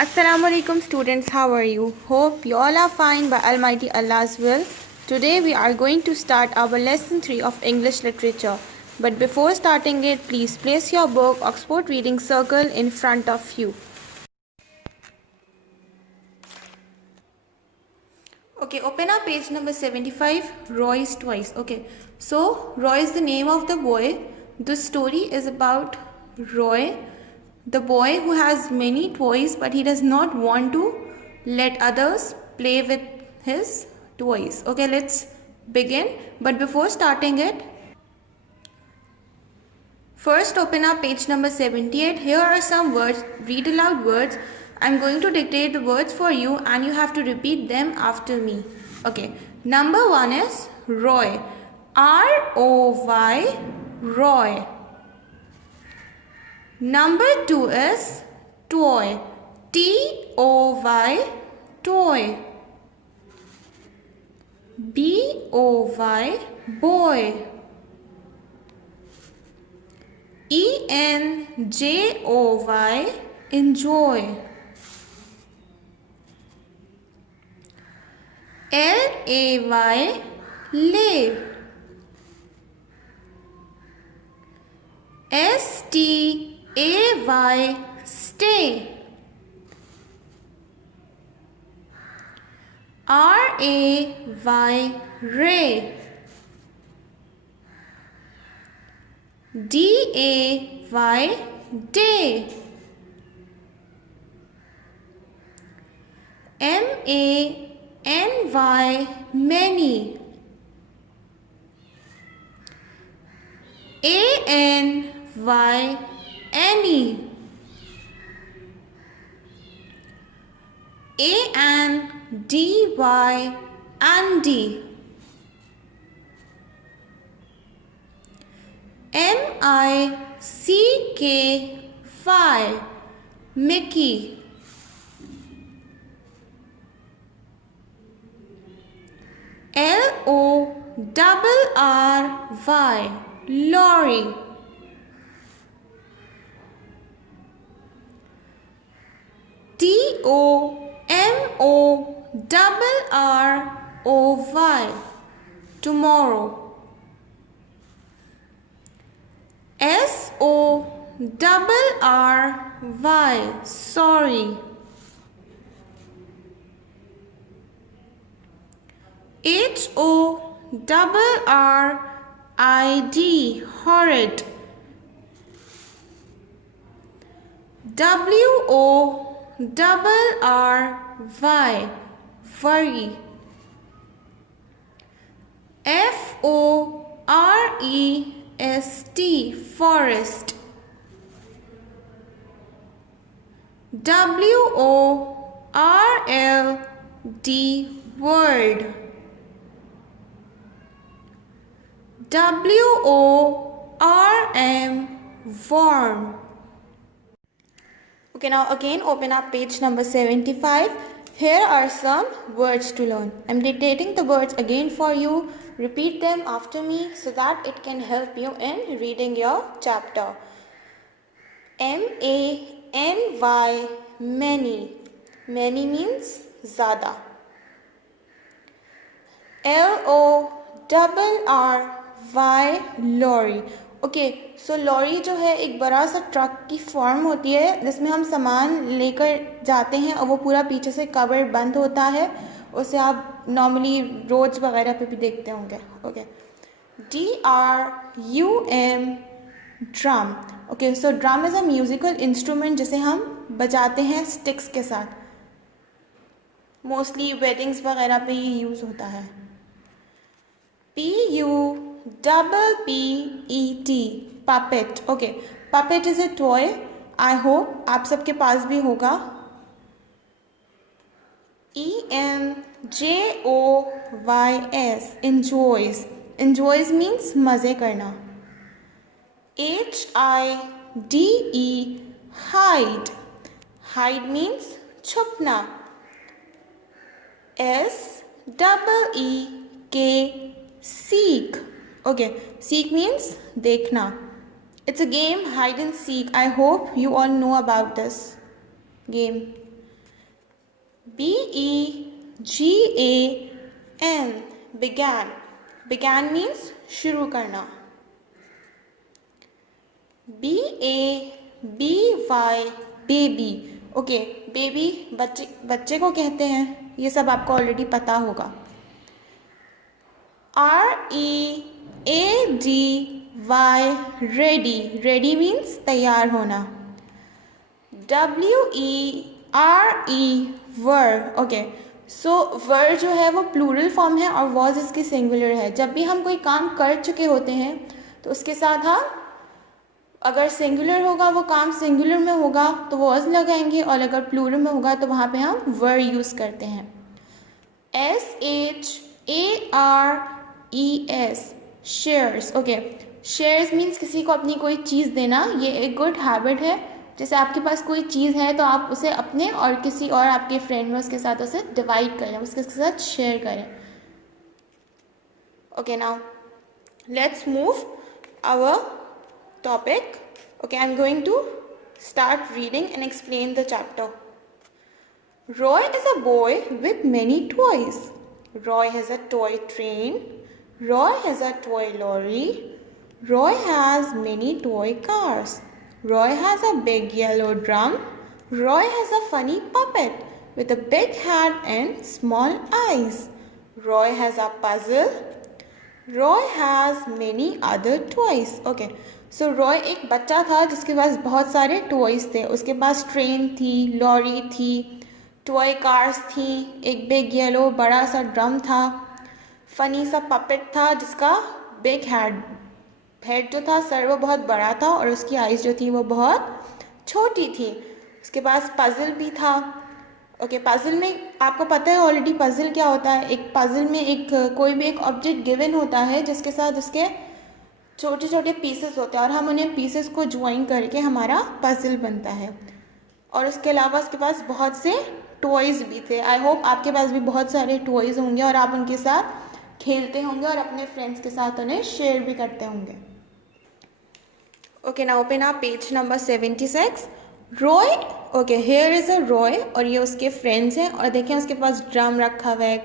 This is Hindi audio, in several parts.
Assalamu alaikum students, how are you? Hope you all are fine by Almighty Allah's will. Today we are going to start our lesson 3 of English literature. But before starting it, please place your book Oxford Reading Circle in front of you. Okay, open up page number 75, Roy's Toys. Okay, so Roy is the name of the boy. The story is about Roy, the boy who has many toys but he does not want to let others play with his toys. Okay, let's begin. But before starting it, first open up page number 78. Here are some words. Read aloud words. I'm going to dictate the words for you and you have to repeat them after me. Okay. Number 1 is Roy. R-O-Y, Roy. Number 2 is toy. T-O-Y, toy. B-O-Y, boy. E-N-J-O-Y, enjoy. L-A-Y, lay. S-T-A-Y, stay. R-A-Y, ray. D-A-Y, day. M-A-N-Y, many. A-N-Y, any. A-N-D-Y, Andy. M-I-C-K-Y, Mickey. L-O-R-R-Y, lorry. T-O-M-O-R-R-O-Y, tomorrow. S-O-R-R-Y, sorry. H-O-R-R-I-D, horrid. W-O-R-R-Y, worry. F-O-R-E-S-T, forest. W-O-R-L-D, word. W-O-R-M, worm. Okay, now again open up page number 75. Here are some words to learn. I'm dictating the words again for you. Repeat them after me so that it can help you in reading your chapter. M-A-N-Y, many. Many means ज़्यादा. L-O-R-R-Y, lorry. ओके, सो लॉरी जो है एक बड़ा सा ट्रक की फॉर्म होती है जिसमें हम सामान लेकर जाते हैं और वो पूरा पीछे से कवर बंद होता है. उसे आप नॉर्मली रोड्स वगैरह पे भी देखते होंगे. Okay, D-R-U-M, drum. Okay, so drum is a musical instrument जिसे हम बजाते हैं स्टिक्स के साथ. मोस्टली वेडिंग्स वगैरह पे ये यूज़ होता है. P-U-P-P-E-T, puppet. Okay, puppet is a toy. I hope आप सबके पास भी होगा. E-N-J-O-Y-S, enjoys. Enjoys means मज़े करना. H-I-D-E, hide. Hide means छुपना. S-E-E-K, seek. Okay, seek means देखना. It's a game, hide and seek. I hope you all know about this game. B-E-G-A-N, began. began means शुरू करना. B-A-B-Y, baby. ओके, बेबी बच्चे को कहते हैं, ये सब आपको ऑलरेडी पता होगा. R-E-A-D-Y, ready. ready means तैयार होना. W-E-R-E, were. ओके, सो वर जो है वो प्लूरल फॉर्म है और वॉज इसकी सिंगुलर है. जब भी हम कोई काम कर चुके होते हैं तो उसके साथ हम अगर सिंगुलर होगा, वो काम सिंगुलर में होगा तो वॉज लगाएंगे, और अगर प्लूरल में होगा तो वहाँ पे हम वर यूज़ करते हैं. S-H-A-R-E-S, shares. Okay, shares means किसी को अपनी कोई चीज़ देना. ये एक गुड हैबिट है. जैसे आपके पास कोई चीज़ है तो आप उसे अपने और किसी और आपके फ्रेंड में उसके साथ उसे डिवाइड करें, उसके साथ शेयर करें. Okay, now let's move our topic. Okay, I'm going to start reading and explain the chapter. Roy is a boy with many toys. Roy has a toy train. Roy has a toy lorry. Roy has many toy cars. Roy has a big yellow drum. Roy has a funny puppet with a big head and small eyes. Roy has a puzzle. Roy has many other toys. Okay, सो रॉय एक बच्चा था जिसके पास बहुत सारे टॉयज़ थे. उसके पास ट्रेन थी, लॉरी थी, टॉय कार्स थी, एक बिग येलो बड़ा सा ड्रम था, फ़नी सा पपेट था जिसका बिग हेड जो था, सर वो बहुत बड़ा था और उसकी आइज़ जो थी वो बहुत छोटी थी. उसके पास पज़ल भी था. ओके, पज़ल में आपको पता है ऑलरेडी पज़ल क्या होता है. एक पज़ल में एक कोई भी एक ऑब्जेक्ट गिवन होता है जिसके साथ उसके छोटे छोटे पीसेस होते हैं और हम उन्हें पीसेस को ज्वाइन करके हमारा पज़ल बनता है. और उसके अलावा उसके पास बहुत से टॉयज़ भी थे. आई होप आपके पास भी बहुत सारे टॉयज़ होंगे और आप उनके साथ खेलते होंगे और अपने फ्रेंड्स के साथ उन्हें शेयर भी करते होंगे. Okay, now open up page number 76. Roy. Okay, here is a Roy और ये उसके फ्रेंड्स हैं और देखें उसके पास ड्रम रखा हुआ है,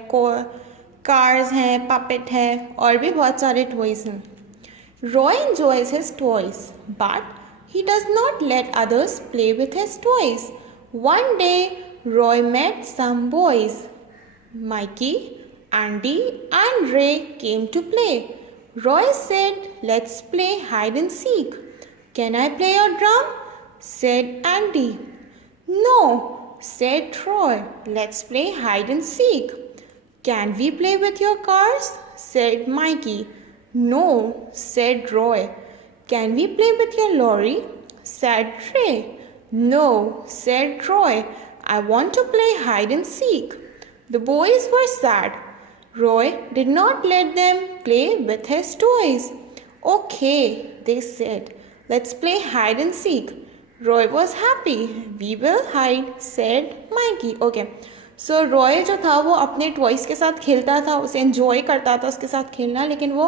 कार्स हैं, पपेट है और भी बहुत सारे टॉयज़ हैं. Roy enjoys his toys, but he does not let others play with his toys. One day, Roy met some boys. Mikey, Andy, and Ray came to play. Roy said, "Let's play hide and seek." "Can I play your drum?" said Andy. "No," said Roy. "Let's play hide and seek." "Can we play with your cars?" said Mikey. "No," said Roy. "Can we play with your lorry?" said Ray. "No," said Roy. "I want to play hide and seek." The boys were sad. Roy did not let them play with his toys. "Okay," they said. "Let's play hide and seek." Roy was happy. "We will hide," said Mikey. Okay. सो रॉय जो था वो अपने टॉयज़ के साथ खेलता था, उसे एंजॉय करता था उसके साथ खेलना, लेकिन वो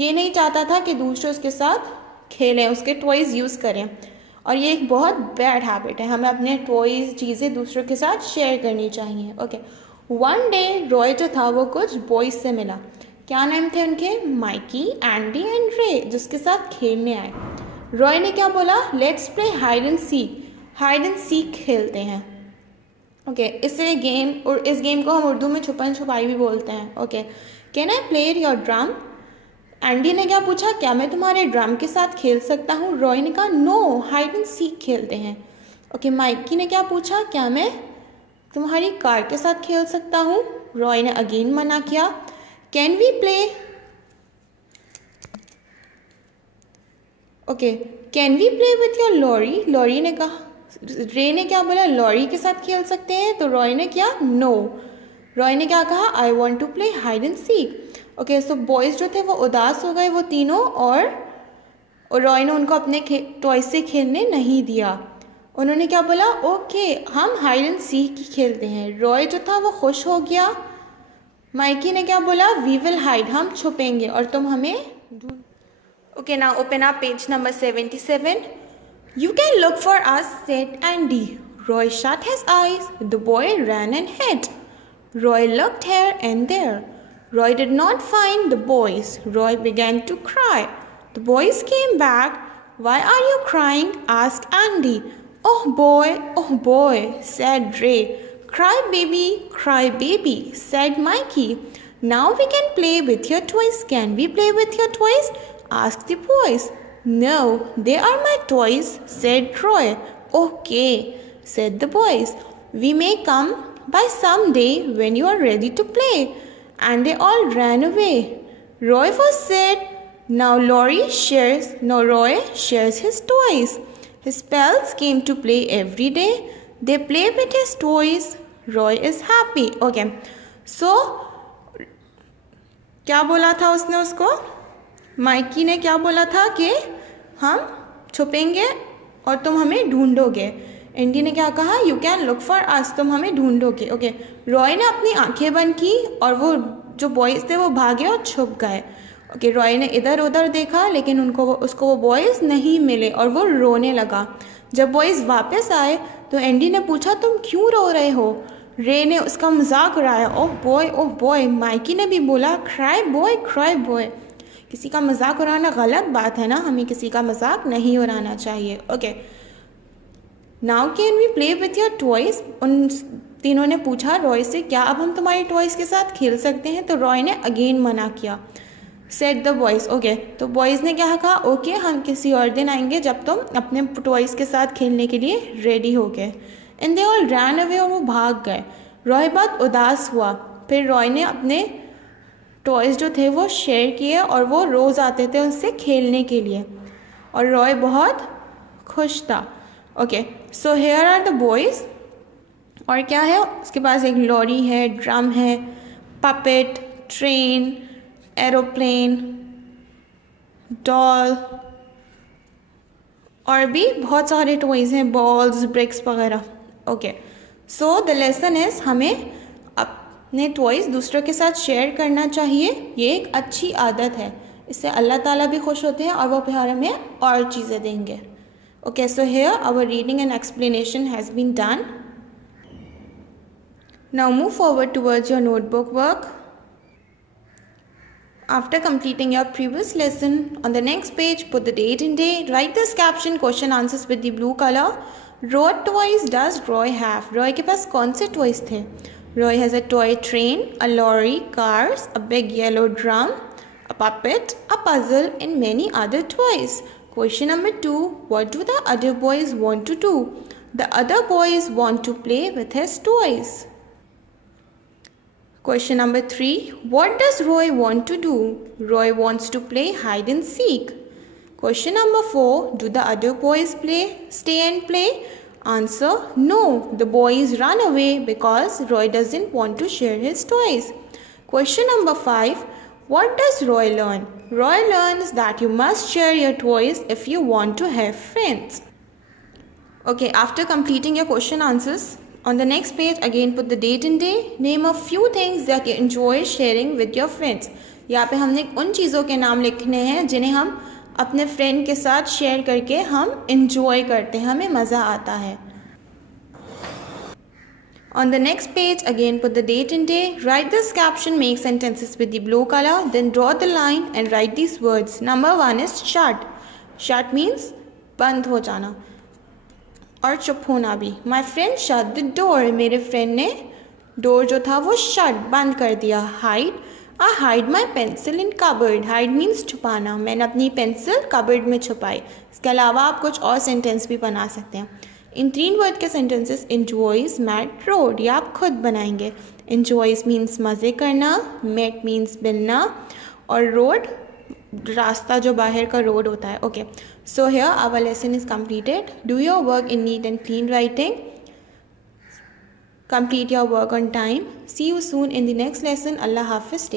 ये नहीं चाहता था कि दूसरे उसके साथ खेलें, उसके टॉयज़ यूज़ करें. और ये एक बहुत बैड हैबिट है. हमें अपने टॉयज़ चीज़ें दूसरों के साथ शेयर करनी चाहिए. ओके, वन डे रॉय जो था वो कुछ बॉयज़ से मिला. क्या नाम थे उनके? माइकी, एंडी एंड रे, जिसके साथ खेलने आए. रॉय ने क्या बोला? Let's play hide and seek. Hide and seek खेलते हैं. ओके, इसे गेम और इस गेम को हम उर्दू में छुपन छुपाई भी बोलते हैं. Okay, can I play your drum? Andy ने क्या पूछा? क्या मैं तुम्हारे ड्रम के साथ खेल सकता हूँ? रॉय ने कहा नो, हाइड एंड सीक खेलते हैं. ओके, माइकी ने क्या पूछा? क्या मैं तुम्हारी कार के साथ खेल सकता हूँ? रॉय ने अगेन मना किया. Can we play? Okay, can we play with your lorry? Lorry ने कहा. रे ने क्या बोला? लॉरी के साथ खेल सकते हैं. तो रॉय ने क्या? नो. रॉय ने क्या कहा? I want to play hide and seek. Okay, so boys जो थे वो उदास हो गए, वो तीनों, और रॉय ने उनको अपने टॉय से खेलने नहीं दिया. उन्होंने क्या बोला? ओके, हम हाइड एंड सीक ही खेलते हैं. रॉय जो था वो खुश हो गया. माइकी ने क्या बोला? वी विल हाइड, हम छुपेंगे और तुम हमें ढूंढ. Okay, now open up page number 77. You can look for us, said Andy. Roy shut his eyes. The boy ran and hid. Roy looked here and there. Roy did not find the boys. Roy began to cry. The boys came back. Why are you crying? Asked Andy. Oh boy, said Ray. Cry baby, said Mikey. Now we can play with your toys. Can we play with your toys? Asked the boys. No, they are my toys, said Roy. Okay, said the boys. We may come by some day when you are ready to play. And they all ran away. Roy was sad. Now Roy shares his toys. His pals came to play every day. They play with his toys. Roy is happy. Okay. So क्या बोला था उसने उसको? माइकी ने क्या बोला था कि हम छुपेंगे और तुम हमें ढूंढोगे. एंडी ने क्या कहा? You can look for us, तुम हमें ढूंढोगे. ओके. रॉय ने अपनी आंखें बंद की और वो जो बॉयज़ थे वो भागे और छुप गए. ओके. रॉय ने इधर उधर देखा लेकिन उसको वो बॉयज़ नहीं मिले और वो रोने लगा. जब बॉयज़ वापस आए तो एंडी ने पूछा तुम क्यों रो रहे हो? रे ने उसका मजाक उड़ाया. Oh boy. माइकी ने भी बोला क्राई बॉय. किसी का मजाक उड़ाना गलत बात है ना, हमें किसी का मजाक नहीं उड़ाना चाहिए. Okay. Now can we play with your toys? उन तीनों ने पूछा रॉय से क्या अब हम तुम्हारे टॉयज़ के साथ खेल सकते हैं? तो रॉय ने अगेन मना किया. Said the boys. ओके. तो बॉयज़ ने क्या कहा? ओके, हम किसी और दिन आएंगे जब तुम अपने टॉयज़ के साथ खेलने के लिए रेडी हो गए. And they all ran away, और वो भाग गए. रॉय बहुत उदास हुआ. फिर रॉय ने अपने टॉयज़ जो थे वो शेयर किए और वो रोज़ आते थे उनसे खेलने के लिए और रॉय बहुत खुश था. Okay. So here are the boys. और क्या है उसके पास? एक लॉरी है, ड्रम है, पपेट, ट्रेन, एरोप्लेन, डॉल और भी बहुत सारे टॉयज़ हैं, बॉल्स, ब्रिक्स वगैरह. Okay. So the lesson is हमें अपने टॉयज़ दूसरों के साथ शेयर करना चाहिए. ये एक अच्छी आदत है. इससे अल्लाह ताला भी खुश होते हैं और वो फिर हमें और चीज़ें देंगे. Okay. So here our reading and explanation has been done. Now move forward towards your notebook work. After completing your previous lesson, on the next page, put the date and day. Write this caption question answers with the blue color. What toys does Roy have? Roy के पास कौन से toys थे? Roy has a toy train, a lorry, cars, a big yellow drum, a puppet, a puzzle, and many other toys. Question number 2. What do the other boys want to do? The other boys want to play with his toys. Question number 3. What does Roy want to do? Roy wants to play hide and seek. Question number 4. Do the other boys stay and play? Answer: no. The boys run away because Roy doesn't want to share his toys. Question number 5. What does Roy learn? Roy learns that you must share your toys if you want to have friends. Okay, after completing your question answers, on the next page, again put the date and day. Name a few things that you enjoy sharing with your friends. यहाँ पे हमने उन चीज़ों के नाम लिखने हैं जिन्हें हम अपने फ्रेंड के साथ शेयर करके हम enjoy करते हैं, हमें मज़ा आता है. On the next page, again put the date and day. Write this caption, make sentences with the blue color. Then draw the line and write these words. Number 1 is shut. Shut means बंद हो जाना और चुप होना भी. My friend shut the door. मेरे फ्रेंड ने डोर जो था वो शट बंद कर दिया. Hide. I hide my pencil in cupboard. Hide means छुपाना. मैंने अपनी पेंसिल कबर्ड में छुपाई. इसके अलावा आप कुछ और सेंटेंस भी बना सकते हैं. इन 3 वर्ड के सेंटेंसेस एंजॉयज, मैट, रोड, ये आप खुद बनाएंगे. एंजॉयज मीन्स मज़े करना, मैट मीन्स मिलना और रोड रास्ता जो बाहर का रोड होता है. Okay. So here our lesson is completed. Do your work in neat and clean writing. Complete your work on time. See you soon in the next lesson. अल्लाह हाफिज़.